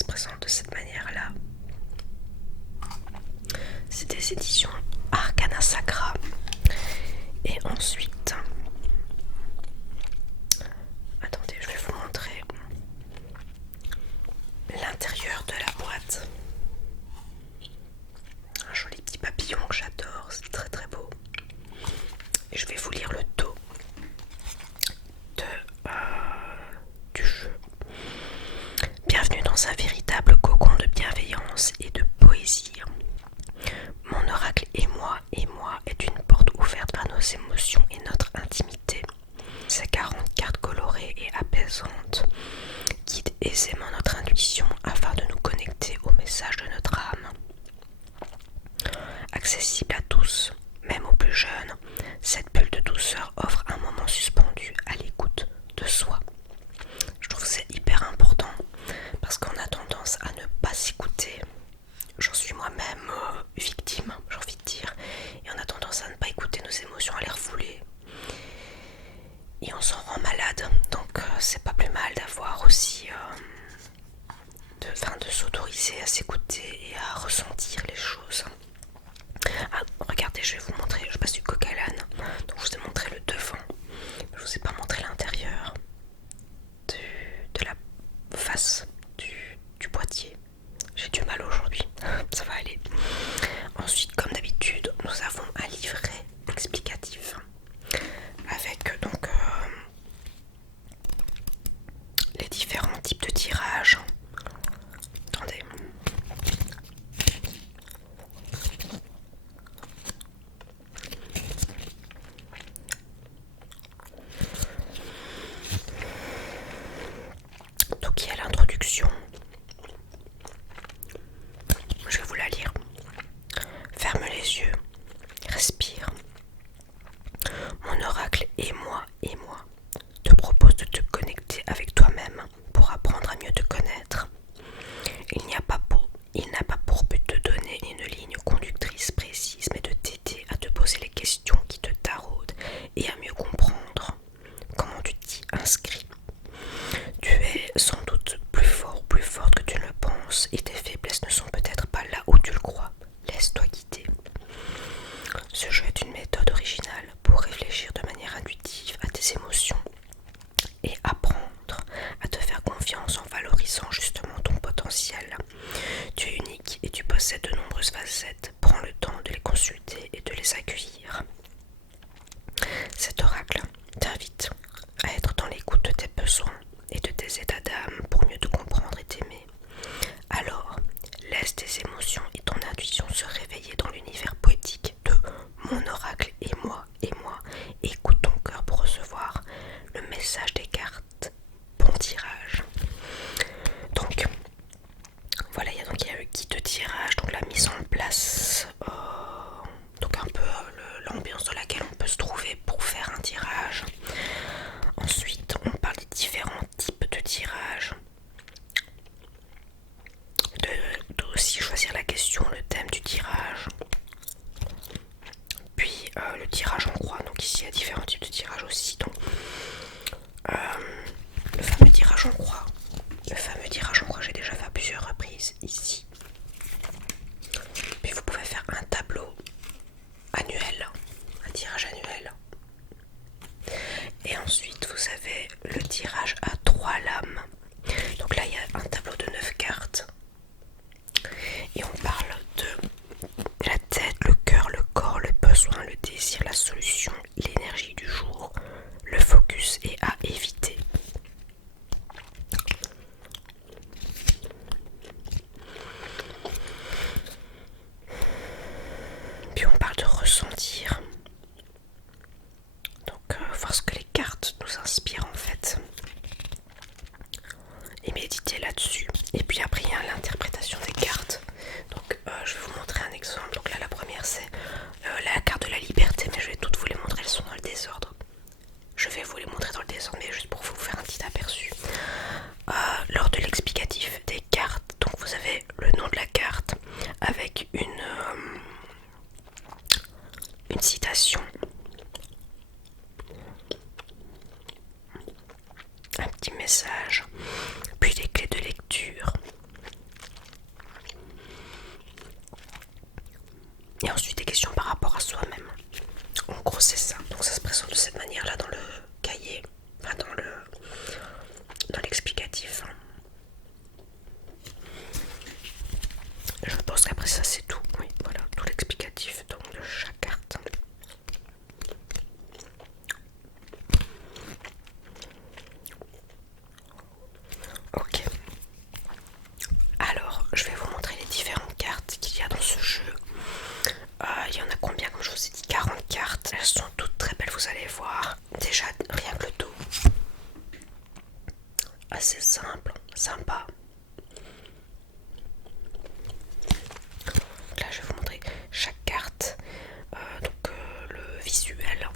se présente de cette manière-là. C'est des éditions Arcana Sacra. Et ensuite, attendez, je vais vous montrer l'intérieur de la boîte. Un joli petit papillon que j'adore, c'est très très beau. Et je vais vous lire le dos de, du jeu. Bienvenue dans un véritable cocon de bienveillance et de poésie. Mon oracle et moi est une porte ouverte vers nos émotions et notre intimité. Ces 40 cartes colorées et apaisantes guident aisément notre intuition afin de nous connecter au message de notre âme. Accessible à tous, même aux plus jeunes, cette bulle de douceur offre un moment suspendu à l'écoute de soi. Je trouve que c'est hyper important parce qu'on a tendance à ne pas s'écouter. J'en suis moi-même victime, j'ai envie de dire. Et on a tendance à ne pas écouter nos émotions, à les refouler. Et on s'en rend malade. Donc c'est pas plus mal d'avoir aussi de s'autoriser à s'écouter et à ressentir les choses. Ah, regardez, je vais vous montrer, je passe du coq à l'âne. Donc je vous ai montré le devant. Je vous ai pas montré l'intérieur de la face du boîtier. J'ai du mal aujourd'hui, ça va aller. Ensuite, comme d'habitude, nous avons un livret explicatif avec donc les différents types de tirages. Attendez. Donc il y a l'introduction. Je vais vous la lire. Ferme les yeux, respire. Mon oracle et moi te propose de te connecter avec toi-même pour apprendre à mieux te connaître. Il n'a pas pour but de donner une ligne conductrice précise, mais de t'aider à te poser les questions qui te taraudent et à mieux comprendre comment tu t'y inscris. Tu es sans doute plus fort ou plus forte que tu ne le penses et tes faiblesses ne sont peut-être pas là où tu le crois. Laisse-toi guider. Ce jeu est une méthode originale pour réfléchir de manière intuitive à tes émotions et apprendre à te faire confiance en valorisant justement ton potentiel. Tu es unique et tu possèdes de nombreuses facettes. Prends le temps de les consulter et de les accueillir. Cet oracle t'invite à être dans l'écoute de tes besoins et de tes états d'âme pour mieux te comprendre et t'aimer. Alors, laisse tes émotions et ton intuition se réveiller dans l'univers poétique de mon oracle et moi. Écoute ton cœur pour recevoir le message des cartes. Bon tirage. Donc, voilà, il y a le guide de tirage, donc la mise en place, donc un peu l'ambiance dans laquelle on peut se trouver pour faire un tirage. Ensuite, on parle des différents types de tirages. De aussi choisir la question, le thème du tirage. Puis le tirage en croix. Donc ici il y a différents types de tirages aussi. Donc le fameux tirage en croix. J'ai déjà fait à plusieurs reprises ici. Puis vous pouvez faire un tableau annuel, un tirage annuel. Et ensuite vous avez le tirage à 3 lames. Donc là il y a un tableau de 9 cartes. Et on parle de la tête, le cœur, le corps, le besoin, le désir, la solution, l'énergie du jour, le focus et à éviter. Puis on parle de ressentir. Donc voir ce que les cartes nous inspirent en fait. Et méditer là-dessus. Et puis après il y a l'interprétation des cartes. Donc je vais vous montrer un exemple. Donc là la première c'est la carte de la liberté, mais je vais toutes vous les montrer, elles sont dans le désordre. Je vais vous les montrer dans le désordre, mais juste pour vous faire un petit aperçu. Lors de l'explicatif des cartes, donc vous avez le nom de la carte avec une citation, un petit message, puis des clés de lecture, Après ça c'est tout, oui, voilà, tout l'explicatif donc de chaque carte. Ok. Alors, je vais vous montrer les différentes cartes qu'il y a dans ce jeu. Il y en a combien? Comme je vous ai dit, 40 cartes. Elles sont toutes très belles, vous allez voir. Déjà, rien que le dos. Assez simple, sympa. Là, je vais vous montrer chaque carte. Le visuel.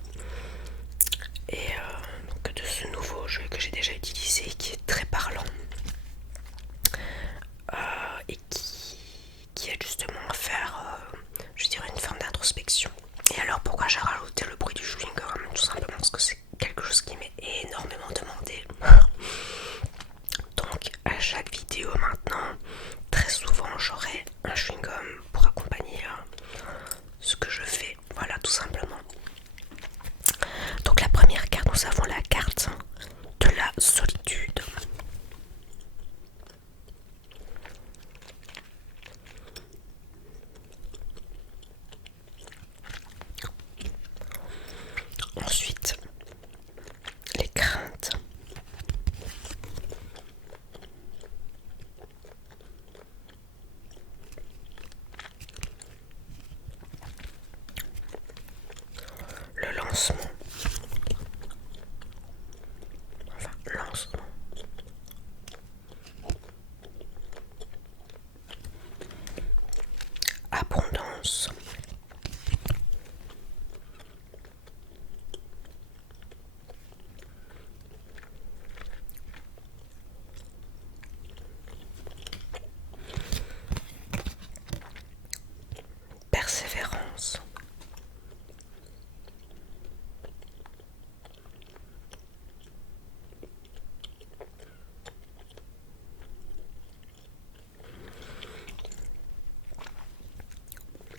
Et donc, de ce nouveau jeu que j'ai déjà utilisé, qui est très parlant. Et qui aide justement à faire, je dirais, une forme d'introspection. Et alors pourquoi j'ai rajouté le bruit du chewing-gum? Tout simplement parce que c'est quelque chose qui m'est énormément demandé. Donc à chaque vidéo maintenant, très souvent j'aurai un chewing-gum pour accompagner ce que je fais. Voilà, tout simplement. Donc la première carte, nous avons la carte de la solitude. Ensuite, les craintes. Le lancement. Enfin, lancement. Abondance. Persévérance.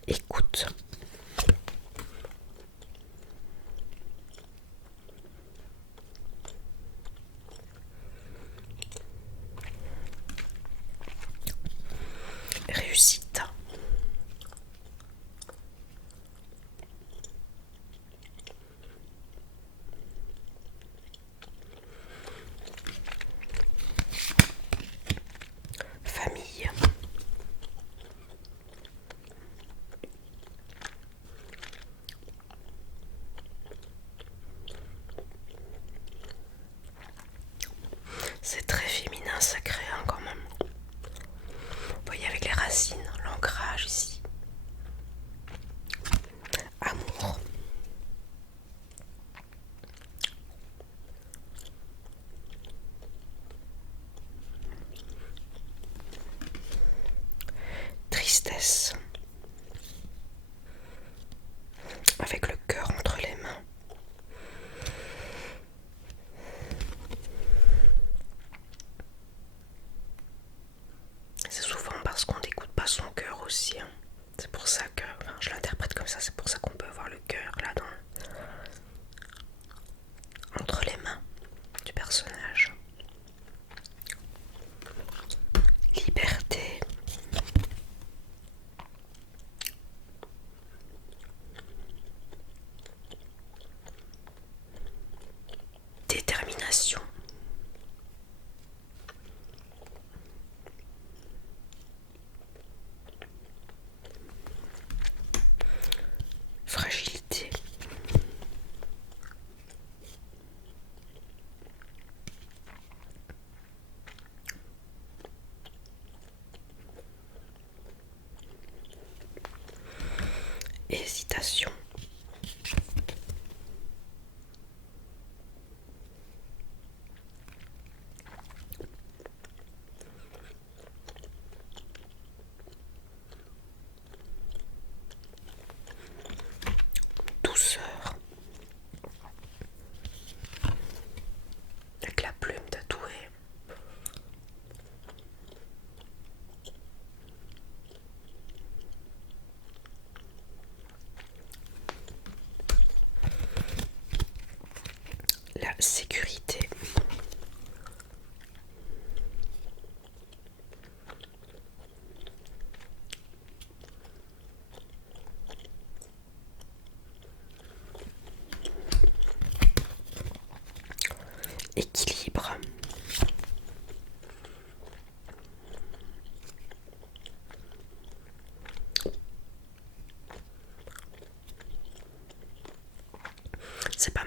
Écoute. Réussite. Famille. C'est très féminin, sacré hein, quand même. Vous voyez avec les racines, l'ancrage ici. Amour. Tristesse. Avec le cœur entre les mains. C'est souvent parce qu'on n'écoute pas son cœur aussi. Hein. C'est pour ça que, enfin, je l'interprète comme ça, c'est pour ça qu'on peut avoir le cœur là entre les mains du personnage. Liberté. Détermination.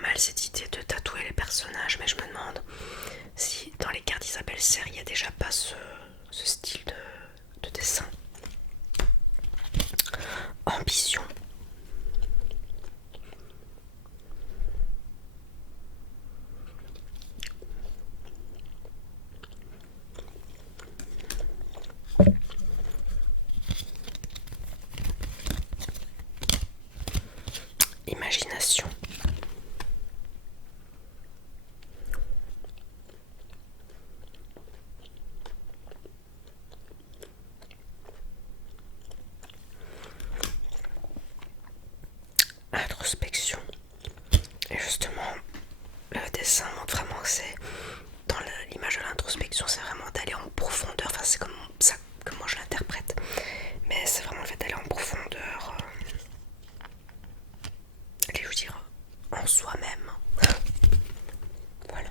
mal cette idée de tatouer les personnages, mais je me demande si dans les cartes d'Isabelle Serre il n'y a déjà pas ce style de dessin. Ambition. Imagination. Introspection. Et justement, le dessin montre vraiment que c'est dans l'image de l'introspection, c'est vraiment d'aller en profondeur. Enfin, c'est comme ça que moi je l'interprète, mais c'est vraiment le fait d'aller en profondeur, allez, je veux dire, en soi-même. Voilà.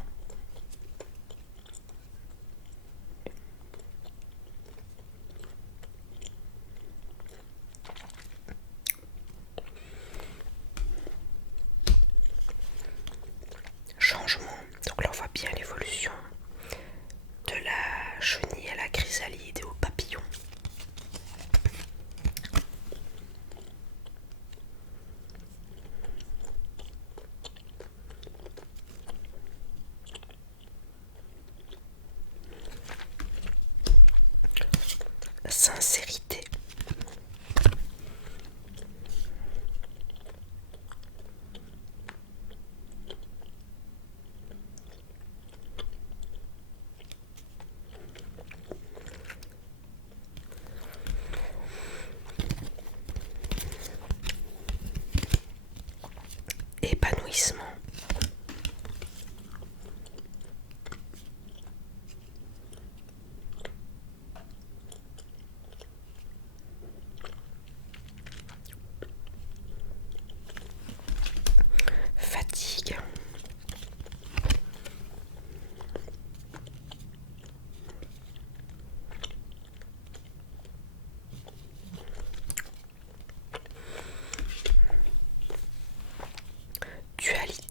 Changement. Donc là on voit bien l'évolution de la chenille à la chrysalide et au papillon. Sincérité. Épanouissement. Fatigue. Dualité.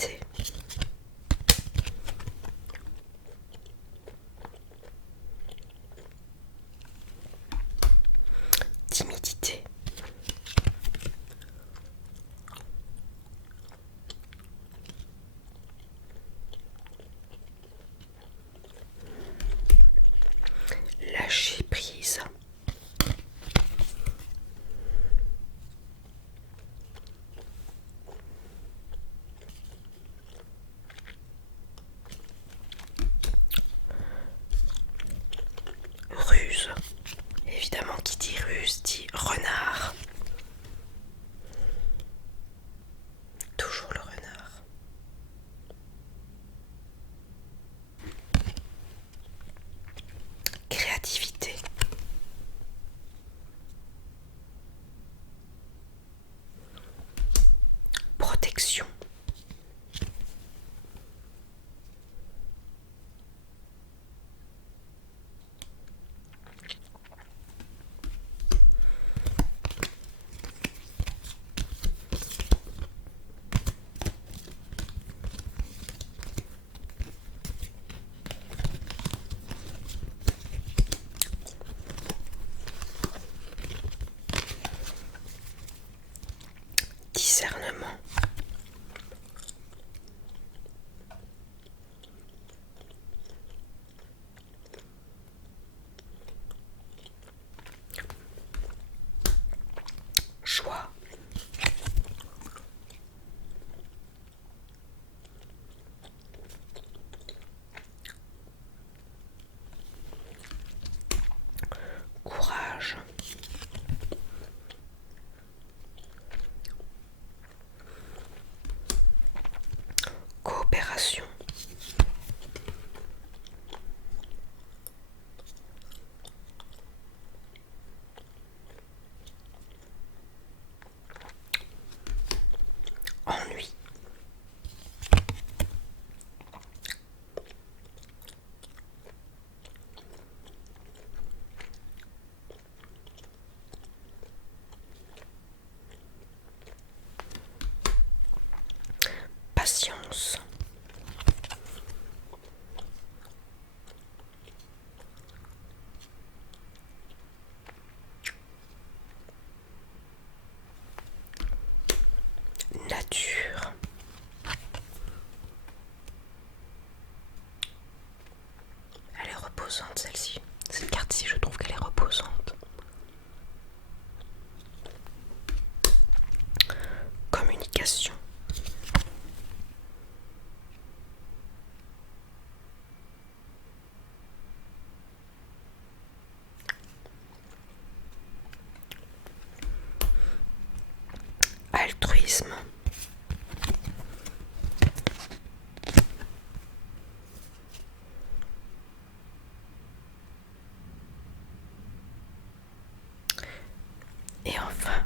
Et enfin,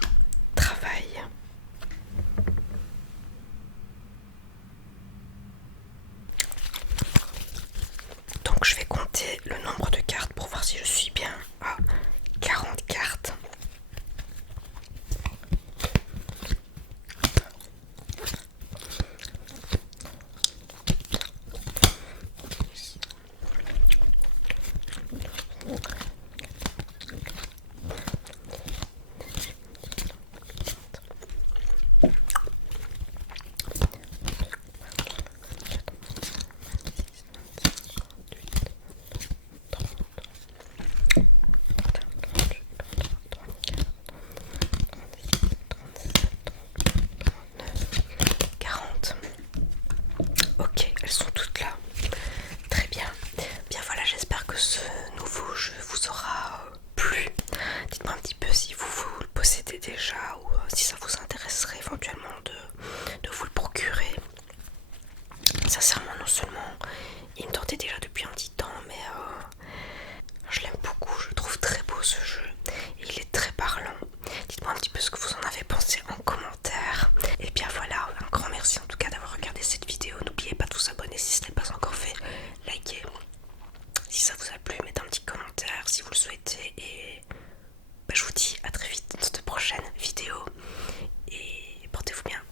travail. Donc je vais compter le nombre de cartes pour voir si je suis bien à 40 cartes. Ok, elles sont toutes là. Très bien. Bien voilà, j'espère que ce nouveau jeu vous aura plu. Dites-moi un petit peu si vous le possédez déjà ou si ça vous intéresserait éventuellement de vous le procurer. Sincèrement, non seulement il me tentait déjà depuis un petit temps, mais je l'aime beaucoup, je trouve très beau ce jeu et il est très parlant. Dites-moi un petit peu ce que vous en avez pensé en commentaire. Et bien voilà, un grand merci en tout cas d'avoir regardé cette vidéo. N'oubliez pas de vous abonner si ce n'est pas encore fait, likez si ça vous a plu, mettez un petit commentaire si vous le souhaitez. Et je vous dis à très vite dans de prochaines vidéos et portez-vous bien.